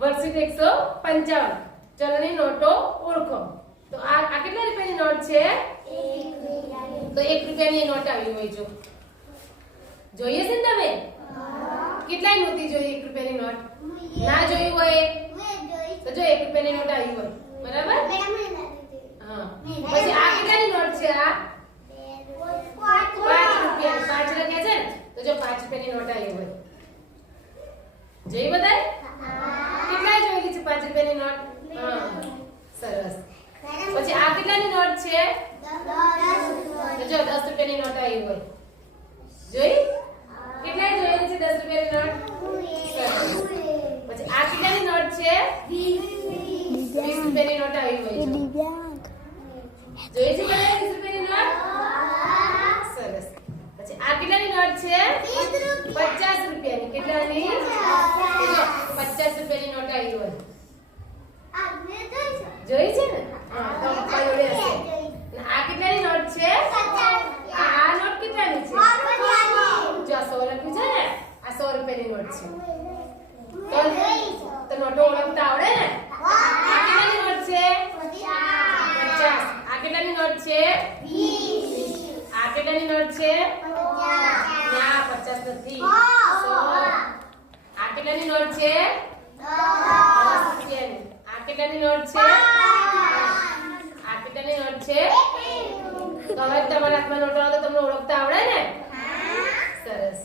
Worksheet 155 ચલણી નોટો ઓળખો. તો આ કેટલા રૂપિયાની નોટ છે? 1 રૂપિયાની. તો 1 રૂપિયાની નોટ આવી હોય જો. જોઈએ છે ને તમે? કેટલાય નોટી જોઈએ 1 રૂપિયાની નોટ? ના જોઈ હોય તો જો 1 રૂપિયાની નોટ આવી હોય. બરાબર? હા. પછી આ કેટલાની નોટ છે? આ 5 રૂપિયાની. 5 લખ્યા છે ને? તો જો 5 રૂપિયાની નોટ આવી હોય. જોઈ બધાય? કેટલાય જોયેલી છે 5 રૂપિયાની નોટ? હા. સરસ. પછી આ કેટલાની નોટ છે? 10. જો 10 રૂપિયાની નોટ આવી હોય. જોઈ? કેટલાય જોયેલી છે 10 રૂપિયાની નોટ? સરસ. પછી આ કેટલાની નોટ છે? 20 રૂપિયાની નોટ આવી હોય છે. જોઈ છે બધા 20 રૂપિયાની નોટ? સરસ. પછી આ કેટલાની નોટ છે? 50 રૂપિયાની. કેટલાની? 50 રૂપિયાની નોટ આવી હોય. જોઈ છે ને? હા, તો પપ્પા જોડે હશે. આ કેટલાની નોટ છે? આ નોટ કેટલાની છે? જો 100 લખ્યું છે ને? આ 100 રૂપિયાની નોટ છે. તો નોટો ઓળખતા આવડે ને? આ કેટલાની નોટ છે? 50. આ કેટલાની નોટ છે? 20. આ કેટલાની નોટ છે? 50. ના, 50 નથી. 100. આ કેટલાની નોટ છે? 10 રૂપિયાની. આ કેટલાની નોટ છે? 5. આ કેટલાની નોટ છે? તો હવે તમારા હાથમાં નોટો આવે તો તમને ઓળખતા આવડે ને? સરસ.